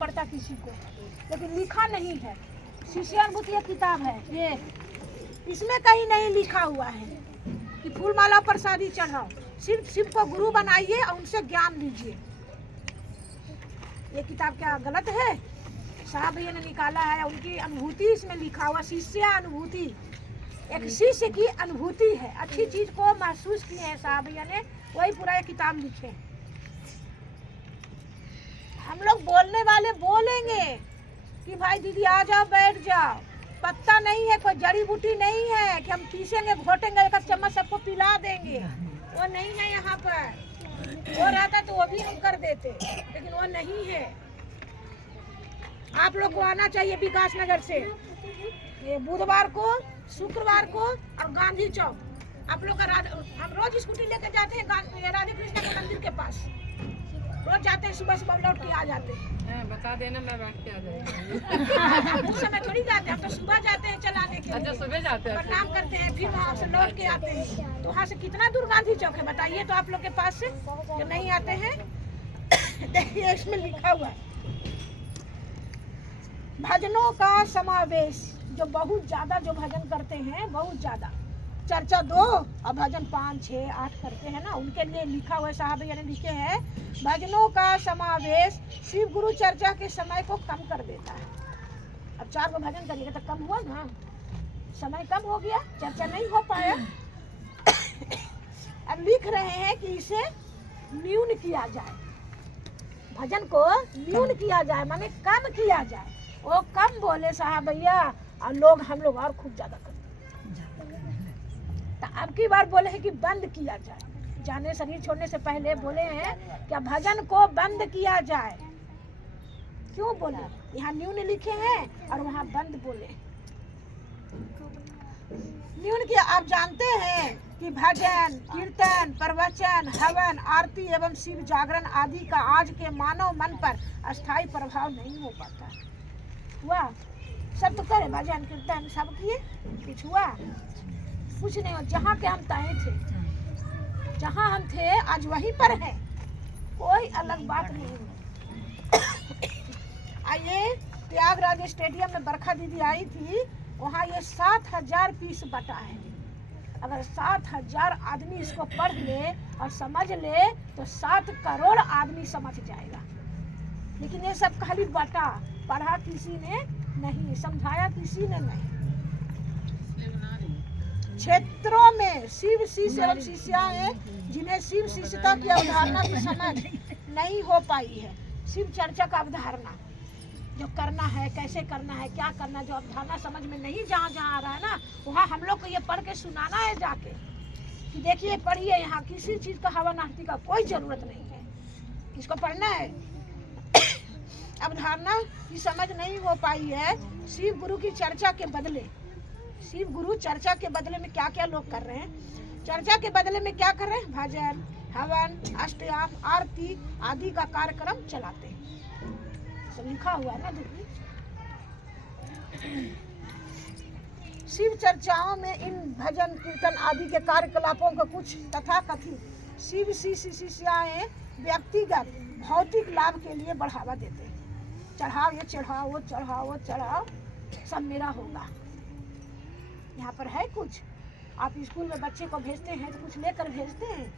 पड़ता किसी को, लेकिन लिखा नहीं है। शिष्यानुभूति एक किताब है ये, इसमें कहीं नहीं लिखा हुआ है कि फूल माला प्रसादी चढ़ाओ। सिर्फ शिव को गुरु बनाइए और उनसे ज्ञान लीजिए। ये किताब क्या गलत है? साहब भैया ने निकाला है, उनकी अनुभूति इसमें लिखा हुआ। शिष्य अनुभूति, एक शिष्य की अनुभूति है, अच्छी चीज को महसूस किए हैं साहब भैया ने, वही पूरा ये किताब लिखे। हम लोग बोलने वाले बोलेंगे कि भाई दीदी आ जाओ बैठ जाओ, पत्ता नहीं है, कोई जड़ी बूटी नहीं है कि हम पीसेंगे घोटेंगे एक चम्मच सबको पिला देंगे, वो नहीं है यहाँ पर। वो रहता तो वो भी हम कर देते, लेकिन वो नहीं है। आप लोग को आना चाहिए विकास नगर से, ये बुधवार को, शुक्रवार को और गांधी चौक। आप लोग का हम रोज स्कूटी लेके जाते हैं राधे कृष्ण के मंदिर के पास, रोज जाते हैं, सुबह सुबह लौट के आ जाते हैं। बता देना, मैं बैठ के आ जाऊंगी। उस समय थोड़ी जाते हैं, हम तो सुबह जाते हैं चलाने के लिए। अच्छा, सुबह जाते हैं, प्रणाम करते हैं, फिर वहाँ से लौट के आते हैं। तो वहाँ से कितना दूर गांधी चौक है बताइए तो आप लोग के पास से जो नहीं आते हैं। देखिए इसमें लिखा हुआ है भजनों का समावेश, जो बहुत ज्यादा जो भजन करते हैं, बहुत ज्यादा चर्चा 2 और भजन 5, 6, 8 करते हैं ना, उनके लिए लिखा हुआ साहब यानी लिखे हैं भजनों का समावेश शिव गुरु चर्चा के समय को कम कर देता है। अब 4 को भजन करिएगा तो कम हुआ ना, समय कम हो गया, चर्चा नहीं हो पाया। अब लिख रहे हैं कि इसे न्यून किया जाए, भजन को न्यून किया जाए, माने कम किया जाए। वो कम बोले साहब भैया और लोग हम लोग और खूब ज्यादा करते। तो अब की बार बोले हैं कि बंद किया जाए, जाने शरीर छोड़ने से पहले बोले हैं कि भजन को बंद किया जाए। क्यों बोले? यहाँ न्यून लिखे हैं और वहाँ बंद बोले। न्यून किया, आप जानते हैं कि भजन, कीर्तन, प्रवचन, हवन, आरती एवं शिव जागरण आदि का आज के मानव मन पर अस्थायी प्रभाव नहीं हो पाता। हुआ? सब तो करे भजन कीर्तन सब किए, कुछ हुआ? कुछ नहीं हो। जहाँ के हम तय थे, जहाँ हम थे आज वहीं पर हैं, कोई अलग बात नहीं है। आइए प्रयागराज स्टेडियम में बरखा दीदी आई थी, वहाँ ये 7000 पीस बटा है। अगर 7000 आदमी इसको पढ़ ले और समझ ले तो 7 करोड़ आदमी समझ जाएगा। लेकिन ये सब खाली बटा, पढ़ा किसी ने नहीं, समझाया किसी ने नहीं। क्षेत्रों में शिव शिष्य एवं शिष्याएं जिन्हें शिव शिष्यता की अवधारणा की समझ नहीं हो पाई है, शिव चर्चा का अवधारणा जो करना है, कैसे करना है, क्या करना, जो अवधारणा समझ में नहीं जहाँ जहाँ आ रहा है ना, वहाँ हम लोग को ये पढ़ के सुनाना है जाके कि देखिए पढ़िए, यहाँ किसी चीज का हवा नास्ती का कोई जरूरत नहीं है, इसको पढ़ना है। अवधारणा की समझ नहीं हो पाई है। शिव गुरु की चर्चा के बदले, शिव गुरु चर्चा के बदले में क्या क्या लोग कर रहे हैं? चर्चा के बदले में क्या कर रहे हैं? भजन, हवन, अष्टयाम, आरती आदि का कार्यक्रम चलाते हैं। सब लिखा हुआ है ना दीदी। शिव चर्चाओं में इन भजन कीर्तन आदि के कार्यकलापों को कुछ तथाकथित शिव शिष्याएं व्यक्तिगत भौतिक लाभ के लिए बढ़ावा देते हैं। चढ़ाओ, ये चढ़ाओ, वो चढ़ाओ, वो चढ़ाओ, सब मेरा होगा। यहाँ पर है कुछ? आप स्कूल में बच्चे को भेजते हैं तो कुछ लेकर भेजते हैं?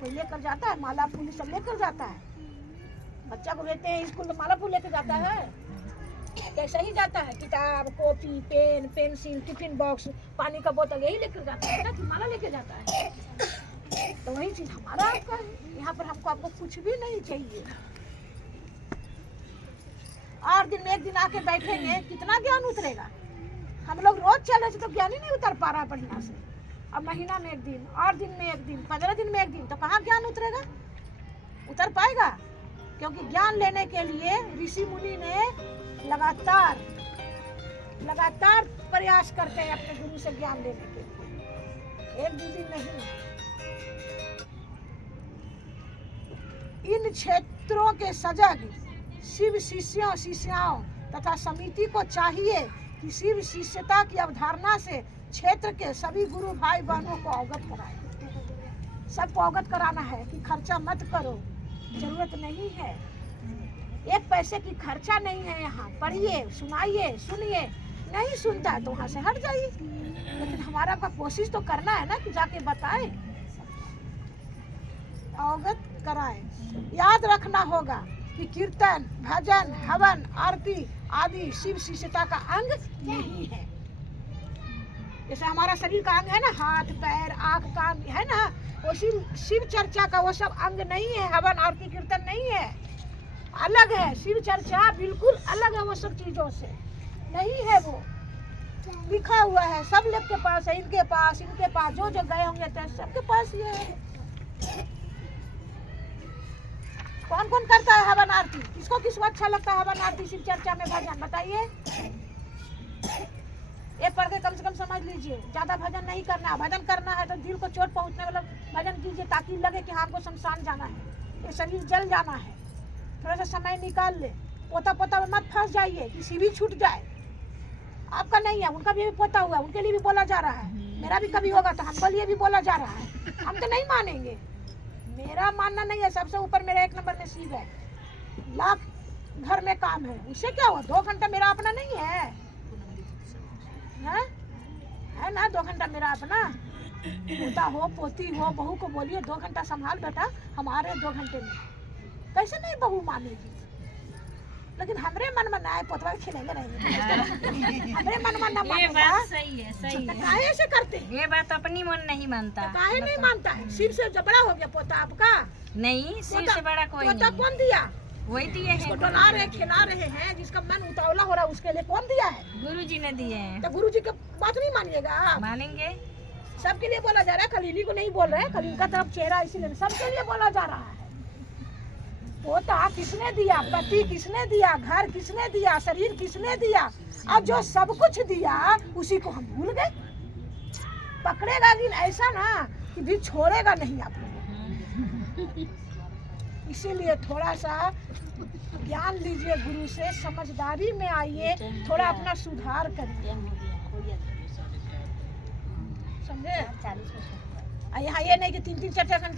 कोई लेकर जाता है? माला फूल सब लेकर जाता है? बच्चा को भेजते हैं स्कूल में, माला फूल लेकर जाता है? कैसे ही जाता है? किताब, copy, pen, pencil, tiffin box, पानी का बोतल, यही लेकर जाता है ना कि माला लेकर जाता है? तो वही चीज हमारा आपका है। यहाँ पर हमको आपको कुछ भी नहीं चाहिए। 8 दिन में 1 दिन आके बैठेंगे, कितना ज्ञान उतरेगा? हम लोग रोज चले तो ज्ञान ही नहीं उतर पा रहा है बढ़िया से। अब महीना में 1 दिन, 8 दिन में 1 दिन, 15 दिन में 1 दिन, तो कहाँ ज्ञान उतरेगा? उतर पाएगा? क्योंकि ज्ञान लेने के लिए ऋषि मुनि ने लगातार प्रयास करते हैं अपने गुरु से ज्ञान लेने के लिए, 1-2 दिन नहीं। इन क्षेत्रों के सजग शिव शिष्यों शिष्याओं तथा समिति को चाहिए कि शिव शिष्यता की अवधारणा से क्षेत्र के सभी गुरु भाई बहनों को अवगत कराएं। सबको अवगत कराना है कि खर्चा मत करो, जरूरत नहीं है। एक पैसे की खर्चा नहीं है यहाँ, पढ़िए, सुनाइए, सुनिए, नहीं सुनता है तो वहाँ से हट जाइए। लेकिन हमारा का कोशिश तो करना है ना कि जाके बताए, अवगत कराए। याद रखना होगा कि कीर्तन, भजन, हवन, आरती आदि शिव शिष्यता का अंग नहीं है। जैसे हमारा शरीर का अंग है ना, हाथ पैर आँख कान है ना, वो शिव चर्चा का वो सब अंग नहीं है। हवन आरती कीर्तन नहीं है, अलग है। शिव चर्चा बिल्कुल अलग है वो सब चीजों से, नहीं है। वो लिखा हुआ है, सब लोग के पास है, इनके पास जो जो गए होंगे तो सबके पास ये है। कौन कौन करता है हवन आरती? किसको किसको अच्छा लगता है हवन आरती शिव चर्चा में भजन? बताइए। एक पढ़ के कम से कम समझ लीजिए, ज्यादा भजन नहीं करना। भजन करना है तो दिल को चोट पहुंचने वाला भजन कीजिए, ताकि लगे कि हाँ हमको शमशान जाना है, ये शरीर जल जाना है। थोड़ा सा समय निकाल ले, पोता पोता में मत फंस जाइए कि सीढ़ी छूट जाए। आपका नहीं है, उनका भी पोता हुआ, उनके लिए भी बोला जा रहा है। मेरा भी कभी होगा तो हमको लिए भी बोला जा रहा है। हम तो नहीं मानेंगे, मेरा मानना नहीं है। सबसे ऊपर मेरा एक नंबर में शिव है, लाख घर में काम है, उससे क्या हुआ? 2 घंटा मेरा अपना नहीं है, है ना? 2 घंटा मेरा अपना। पोता हो पोती हो, बहू को बोलिए 2 घंटा संभाल बेटा, हमारे 2 घंटे में कैसे नहीं बहू मानेगी। लेकिन हमरे मन में ना आए, पोतवा खिलेंगे रहेंगे। हमरे मन में ना माने। ये बात सही है, सही है। काहे ऐसे करते हैं? ये बात अपनी मन नहीं मानता। काहे नहीं मानता है? शिव से जब बड़ा हो गया पोता आपका? नहीं, शिव से बड़ा कोई पोता नहीं। कौन दिया? वही दिए जिसको हैं, डुला रहे खिला रहे हैं, जिसका मन उतावला हो रहा है, उसके लिए कौन दिया है? गुरुजी ने दिए हैं। तो गुरुजी की बात नहीं मानिएगा आप? मानेंगे। सबके लिए बोला जा रहा है, खाली इन्हीं को नहीं बोल रहे हैं, खाली इनका तरफ चेहरा इसीलिए सबके लिए बोला जा रहा है। पोता किसने दिया? पति किसने दिया? घर किसने दिया? शरीर किसने दिया? और जो सब कुछ दिया उसी को हम भूल गए। पकड़ेगा दिन ऐसा ना कि भी छोड़ेगा नहीं आप लोगों। इसीलिए थोड़ा सा ज्ञान लीजिए गुरु से, समझदारी में आइए, थोड़ा अपना सुधार करिए, समझे? यहाँ ये नहीं कि 3-3 4-4 घंटा